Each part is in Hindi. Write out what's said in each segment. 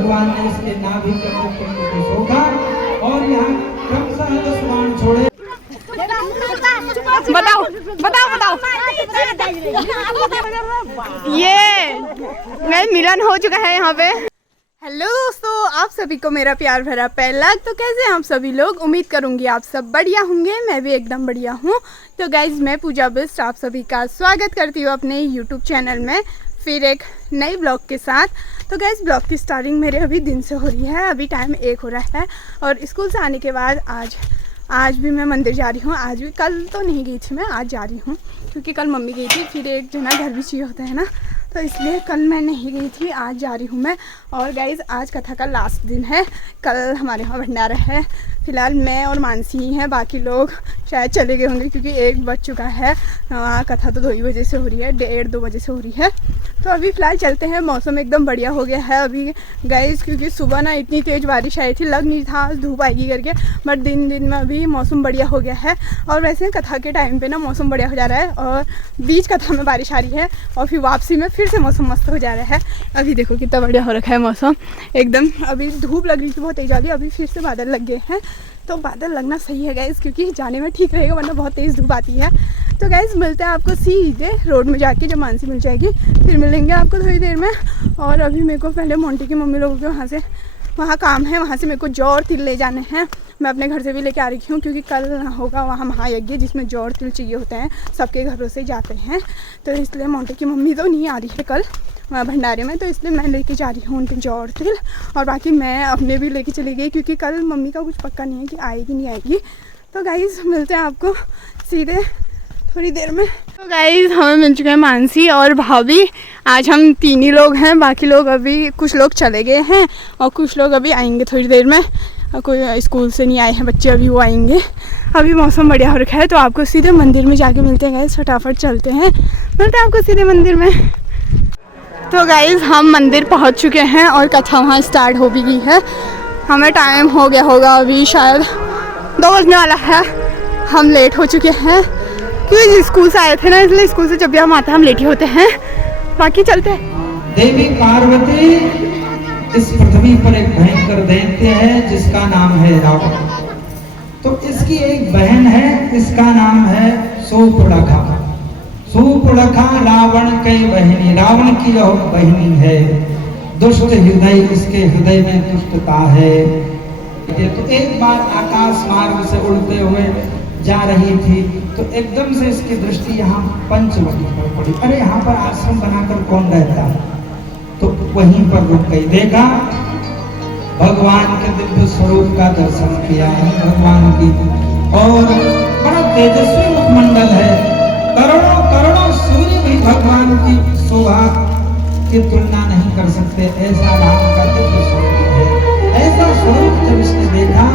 भगवान ने इसके नाभि के कुंड को सोखा और यहाँ क्रमशः 10 बाण छोड़े। बताओ बताओ बताओ। ये मिलन हो चुका है यहाँ पे। हेलो दोस्तों, आप सभी को मेरा प्यार भरा पहला। तो कैसे हैं आप सभी लोग? उम्मीद करूंगी आप सब बढ़िया होंगे। मैं भी एकदम बढ़िया हूँ। तो गाइज मैं पूजा बिस्ट आप सभी का स्वागत करती हूँ अपने यूट्यूब चैनल में फिर एक नई ब्लॉग के साथ। तो गाइज ब्लॉग की स्टार्टिंग मेरे अभी दिन से हो रही है। अभी टाइम 1 हो रहा है और स्कूल से आने के बाद आज भी मैं मंदिर जा रही हूँ। आज भी, कल तो नहीं गई थी मैं, आज जा रही हूँ क्योंकि कल मम्मी गई थी। फिर एक जना घर भी चाहिए होता है ना, तो इसलिए कल मैं नहीं गई थी, आज जा रही हूँ मैं। और गाइज़ आज कथा का लास्ट दिन है। कल हमारे यहाँ भंडारा है। फ़िलहाल मैं और मानसी ही हैं, बाकी लोग शायद चले गए होंगे क्योंकि 1 बज चुका है। कथा तो 2 बजे से हो रही है, 1:30-2 बजे से हो रही है। तो अभी फ़िलहाल चलते हैं। मौसम एकदम बढ़िया हो गया है अभी गाइज़, क्योंकि सुबह ना इतनी तेज़ बारिश आई थी, लग नहीं था धूप आएगी करके, बट दिन में अभी मौसम बढ़िया हो गया है। और वैसे कथा के टाइम पे ना मौसम बढ़िया हो जा रहा है और बीच कथा में बारिश आ रही है और फिर वापसी में फिर से मौसम मस्त हो जा रहा है। अभी देखो कितना बढ़िया हो रखा है मौसम एकदम। अभी धूप लग रही थी बहुत तेज़ वाली, अभी फिर से बादल लग गए हैं। तो बादल लगना सही है गाइज़, क्योंकि जाने में ठीक रहेगा, वरना बहुत तेज़ धूप आती है। तो गाइज़ मिलते हैं आपको सीधे रोड में जाके, जब मानसी मिल जाएगी फिर मिलेंगे आपको थोड़ी देर में। और अभी मेरे को पहले मोंटी की मम्मी लोगों के वहाँ काम है, वहाँ से मेरे को जौ और तिल ले जाने हैं। मैं अपने घर से भी लेके आ रही हूँ क्योंकि कल होगा वहाँ महायज्ञ जिसमें जौ और तिल चाहिए होते हैं, सबके घरों से जाते हैं। तो इसलिए मोंटी की मम्मी तो नहीं आ रही है कल भंडारे में, तो इसलिए मैं लेके जा रही हूँ उनके जौ और तिल। और बाकी मैं अपने भी लेके चली गई क्योंकि कल मम्मी का कुछ पक्का नहीं है कि आएगी नहीं आएगी। तो गाइज़ मिलते हैं आपको सीधे थोड़ी देर में। तो गाइज़ हमें मिल चुके हैं मानसी और भाभी। आज हम 3 ही लोग हैं, बाकी लोग अभी कुछ लोग चले गए हैं और कुछ लोग अभी आएंगे थोड़ी देर में। कोई स्कूल से नहीं आए हैं बच्चे, अभी वो आएंगे। अभी मौसम बढ़िया हो रखा है, तो आपको सीधे मंदिर में जाके मिलते हैं गाइज़। फटाफट चलते हैं, मिलते हैं आपको सीधे मंदिर में। तो गाइज़ हम मंदिर पहुंच चुके हैं और कथा वहाँ स्टार्ट हो भी गई है। हमें टाइम हो गया होगा अभी शायद 2 बजने वाला है। हम लेट हो चुके हैं क्योंकि स्कूल से आए थे ना, इसलिए स्कूल से जब भी हम आते हैं हम लेट ही होते हैं। बाकी चलते हैं। देवी पार्वती इस पृथ्वी पर एक भयंकर दैत्य है जिसका नाम है रावण। तो इसकी एक बहन है, इसका नाम है शूर्पणखा। शूर्पणखा रावण की बहनी, रावण की यह बहनी है। दुष्ट हृदय, इसके हृदय में दुष्टता है। तो एक बार आकाश मार्ग से उड़ते हुए जा रही थी तो एकदम से इसकी दृष्टि यहाँ पंचवटी पर पड़ी। अरे यहाँ पर आश्रम बनाकर कौन रहता है? तो वहीं पर रुक गई, देखा भगवान के दिव्य स्वरूप का दर्शन किया है भगवान की। और बड़ा तेजस्वी मुखमंडल है, करोड़ों सूर्य भी भगवान की शोभा की तुलना नहीं कर सकते, ऐसा राम का दिव्य स्वरूप है। ऐसा स्वरूप जब इसने देखा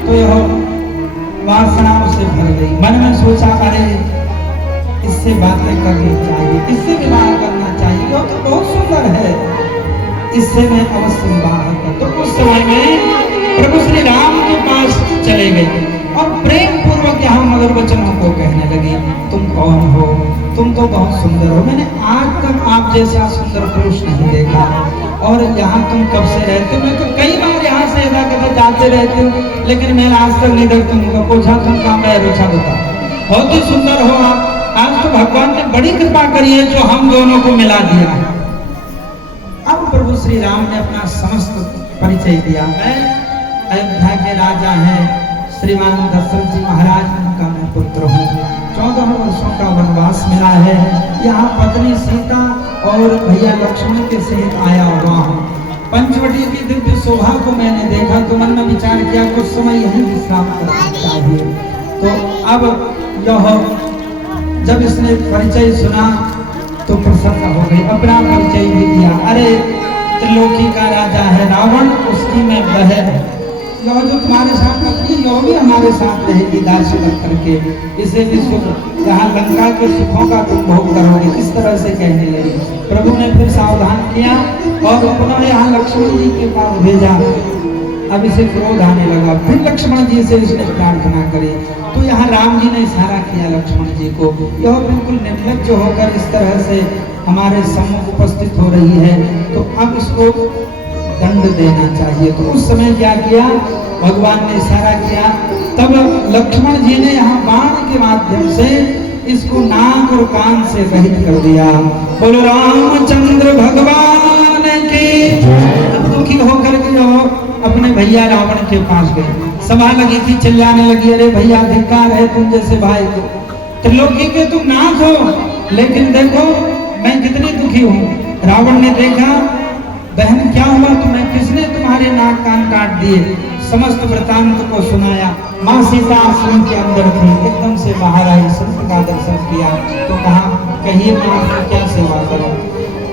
तो यह वासनाओं से भर गई। मन में सोचा अरे इससे बातें करनी चाहिए, इससे विवाह करना चाहिए, वो तो बहुत सुंदर है, इससे मैं अवश्य विवाह कर। तो उस समय में प्रभु श्री राम के पास चले गए और प्रेम पूर्वक यहाँ मधुर वचनों को कहने लगी, तुम कौन हो? तुम तो बहुत सुंदर हो, मैंने आज तक आप जैसा सुंदर पुरुष नहीं देखा। और यहाँ तुम कब से रहते हो? मैं तो कई बार यहाँ से इधर कदर जाते रहते हो, लेकिन मैं आज तक नहीं देखता हूँ। पूछा तुम काम है, रोचा बता, बहुत ही सुंदर हो आप। आज तो भगवान ने बड़ी कृपा करी है जो हम दोनों को मिला दिया है। अब प्रभु श्री राम ने अपना समस्त परिचय दिया। मैं अयोध्या के राजा हैं, श्रीमान दशरथ जी महाराज उनका मैं पुत्र हूँ। 14 वर्षों का वनवास मिला है। यहाँ पत्नी सीता और भैया लक्ष्मण के सहित आया हुआ हूँ। पंचवटी की दिव्य शोभा को मैंने देखा तो मन में विचार किया कुछ समय यहीं विश्राम करना चाहिए। तो अब यह जब इसने परिचय सुना तो प्रसन्न हो गई, अपना परिचय भी दिया। अरे त्रिलोकी का राजा है रावण, उसकी मैं बहन। यह जो तुम्हारे साथ अपनी यह भी हमारे साथ रहेगी दासी बन करके, इसे भी सुख, यहाँ लंका के सुखों का तुम भोग करोगे, इस तरह से कहने लगी। प्रभु ने फिर सावधान किया और पुनः यहाँ लक्ष्मण जी के पास भेजा। अब इसे क्रोध आने लगा, फिर लक्ष्मण जी से इसने प्रार्थना करी। तो यहाँ राम जी ने इशारा किया लक्ष्मण जी को, यह बिल्कुल निर्लज्ज होकर इस तरह से हमारे सम्मुख उपस्थित हो रही है, तो अब इसको दंड देना चाहिए। तो उस समय क्या किया, भगवान ने इशारा किया, तब लक्ष्मण जी ने यहाँ बाण के माध्यम से इसको नाक और कान से रहित कर दिया। बोलो रामचंद्र भगवान की। अब दुखी होकर के वो अपने भैया रावण के पास गए, सभा लगी थी, चिल्लाने लगी, अरे भैया धिक्कार है तुम जैसे भाई को, त्रिलोकी के तुम नाथ हो, लेकिन देखो मैं कितनी दुखी हूँ। रावण ने देखा, बहन क्या हुआ तुम्हें, किसने तुम्हारे नाक कान काट दिए, समस्त वृतांत को सुनाया। माँ सीता आश्रम के अंदर थी, एकदम से बाहर आई, संत का दर्शन किया तो कहा कहिए मैं आपकी क्या सेवा करूं।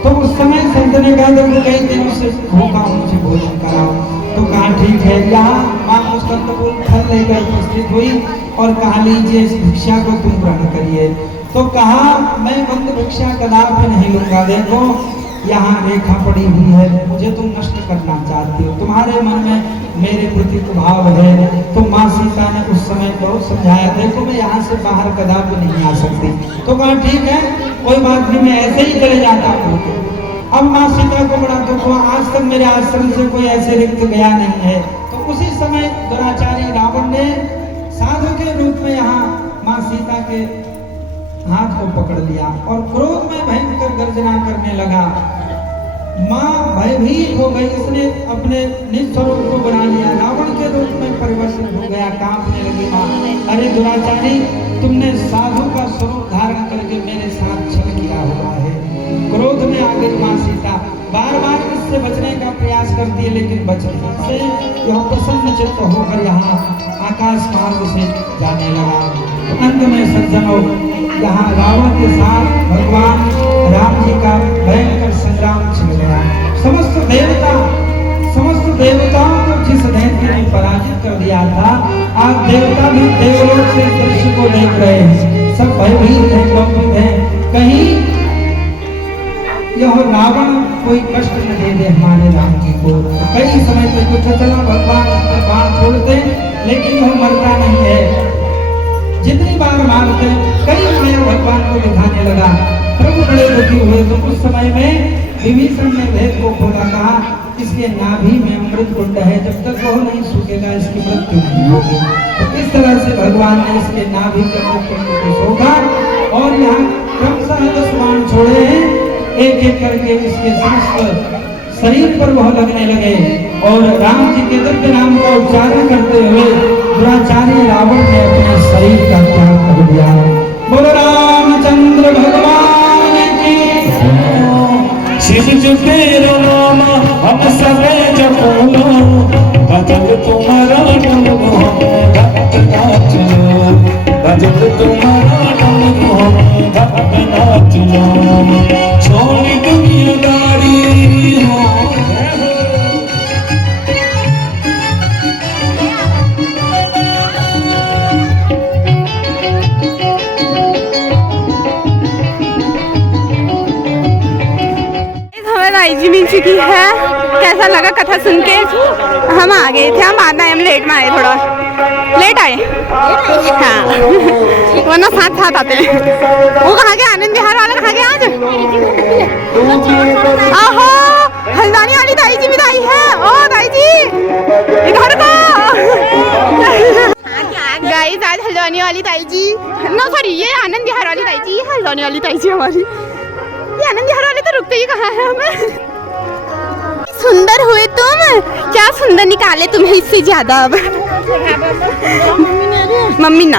तो उस समय संत ने कहा देखो कई दिनों से भूखा हूं, मुझे भोजन कराओ। तो कहा ठीक है। यहाँ माँ उस फल लेकर उपस्थित हुई और कहा लीजिए इस भिक्षा को तुम ग्रहण करिए। तो कहा मैं बंद भिक्षा कदापि नहीं लूंगा, देखो यहाँ रेखा पड़ी हुई है, मुझे तुम नष्ट करना चाहती हो, तुम्हारे मन में मेरे प्रति भाव है। तो माँ सीता ने उस समय बहुत समझाया, देखो मैं यहाँ से बाहर कदापि नहीं आ सकती। तो कहा ठीक है कोई बात नहीं, मैं ऐसे ही चले जाता हूँ। अब माँ सीता को बड़ा दुख हुआ, आज तक मेरे आश्रम से कोई ऐसे रिक्त गया नहीं है। तो उसी समय दुराचारी रावण ने साधु के रूप में यहाँ माँ सीता के हाथ को पकड़ लिया और क्रोध में भयंकर गर्जना करने लगा। माँ भयभीत हो गई, इसने अपने निज स्वरूप को बना लिया, रावण के रूप में परिवर्तित हो गया, कांपने लगी माँ। अरे दुराचारी, तुमने साधु का स्वरूप धारण करके मेरे साथ छल किया हुआ है। क्रोध में आ गई माँ सीता, बार बार इससे बचने का प्रयास करती है, लेकिन बचने से यह प्रसन्न चित्त होकर यहाँ आकाश मार्ग से जाने लगा। अंत में सज्जनों, यहाँ रावण के साथ भगवान राम जी का भयंकर संग्राम छिड़ गया। समस्त देवताओं को जिस दैत्य ने पराजित कर दिया था, आज देवता भी देवलोक से दृश्य को देख रहे हैं, सब भयभीत हैं, कंपित हैं, कहीं यह रावण कोई कष्ट न दे दे हमारे राम जी को। कई समय तक तो चला भगवान बाण छोड़ते, लेकिन वह मरता नहीं है, जितनी बार मारते कई माया भगवान को दिखाने लगा। प्रभु बड़े दुखी हुए। तो उस समय में विभीषण ने भेद को खोला, कहा इसके नाभि में अमृत कुंड है, जब तक वह नहीं सूखेगा इसकी मृत्यु नहीं होगी। तो इस तरह से भगवान ने इसके नाभि के अमृत कुंड को सोखा और यहाँ क्रमशः 10 बाण छोड़े हैं, एक एक करके इसके समस्त शरीर पर वह लगने लगे और राम जी के दिव्य नाम का उच्चारण करते हुए दुराचारी रावण ने अपने शरीर का त्याग कर दिया। बोलो रामचंद्र भगवान की। शिव जो तेरो नाम हम सबे जपो, भजन तुम्हारा डमरू भक्त नाचो, भजन तुम्हारा डमरू भक्त नाचो, छोड़ दुनियादारी हो। जी मिल चुकी है, कैसा लगा कथा सुन के? हम आ गए थे, हम आना है, हम लेट में आए, थोड़ा लेट आए हाँ, वरना साथ आते हैं। वो कहाँ गया आनंद बिहार वाला, कहाँ गया आज? आहो हल्द्वानी वाली दाई जी भी दाई है। ओ दाई जी इधर को गाइस, आज हल्द्वानी वाली दाई जी, नो सॉरी ये आनंद बिहार वाली दाई जी, ये हल्द्वानी वाली दाई जी हमारी। ये आनंद बिहार वाले तो रुकते ही कहाँ है हमें। सुंदर हुए तुम, क्या सुंदर निकाले तुम्हें इससे ज्यादा। अब मम्मी ना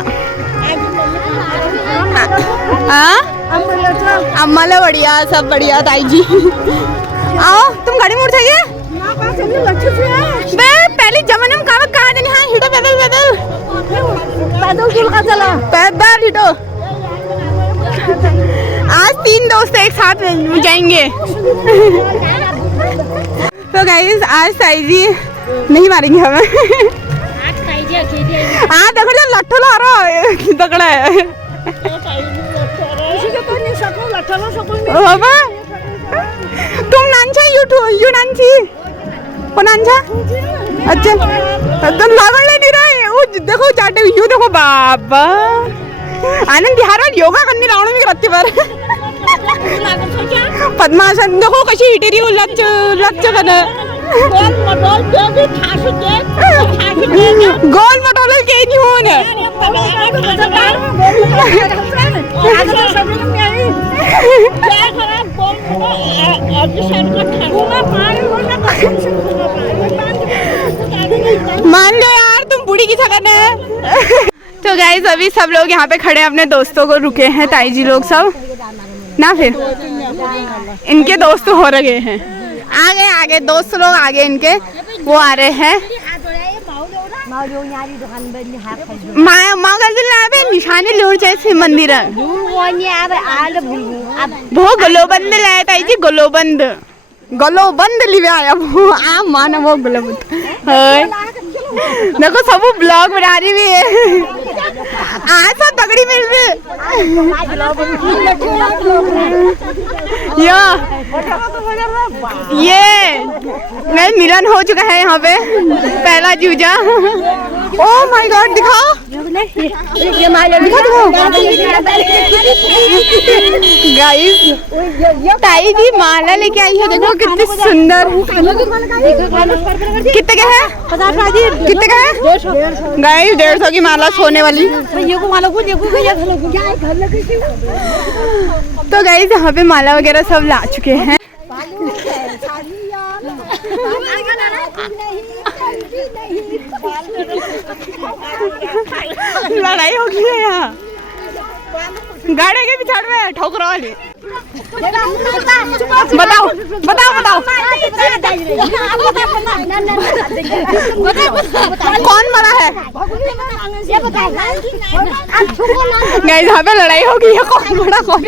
अम्मा बढ़िया, सब बढ़िया ताई जी। आओ तुम गाड़ी में उठ जाइए। पहले जमाने में कहाँ देने, हाँ हिटो पैदल चला, पैदल हिटो। आज 3 दोस्त एक साथ जाएंगे। तो गाइस आज ताई जी नहीं मारेंगे हमें। हाँ देखो जो लट्ठो ला रहा है, तगड़ा है। तुम नानछा यू नानछी वो नानछा अच्छा तो लागण ले नहीं रहे। वो देखो चाटे यू देखो बाबा आनंद बिहार और योगा करने रावण में रत्ती पर पद्मासन देखो कशी हिटेरी लच्च लच्च कन गोल मटोल के नहीं होने मान लो यार तुम बूढ़ी की थकन है। तो गाइस अभी सब लोग यहाँ पे खड़े अपने दोस्तों को रुके हैं, ताई जी लोग सब ना, फिर इनके दोस्त हो रहे हैं आगे आगे, दोस्त लोग आगे इनके वो आ रहे हैं। निशानी लोड़ जैसे मंदिर है वो गोलोबंद लाया ताई जी, गोलोबंद गोलोबंद लिवे आया वो आ माना वो गोलोबंद देखो सब ब्लॉग बना रही भी है आज सब तगड़ी मिल रही ये नहीं मिलन हो चुका है यहाँ पे पहला जूझा। ओह माय गॉड दिखाओ गाइस, ताई जी माला लेके आई है, देखो कितनी सुंदर। कितने के है? कितने का है? गाइस 150 की माला सोने वाली। तो गाइस यहाँ पे माला वगैरह सब ला चुके हैं। लड़ाई हो गई है यहाँ गाड़ी के पिछाड़ में ठोकरा वाली। बताओ बताओ बताओ कौन मरा है? गाइस यहाँ पे लड़ाई हो गई है, कौन मरा कौन?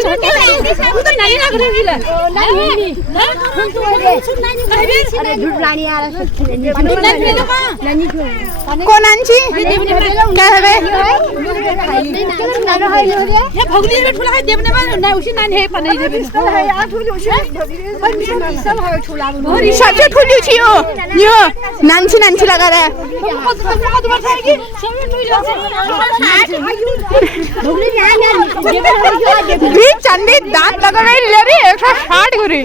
कौन आंची क्या है बे? सबसे ठुली छी हो यो नांची नांची लगा रहा है। चंदी दांत लगा रही ले रही 160 गुरी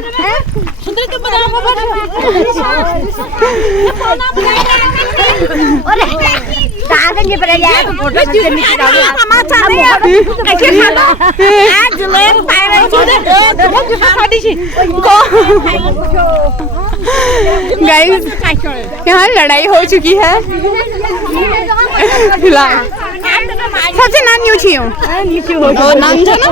गाइस यहाँ लड़ाई हो चुकी है फिलहाल। सबसे नाम न्यूची हूँ नाम था ना।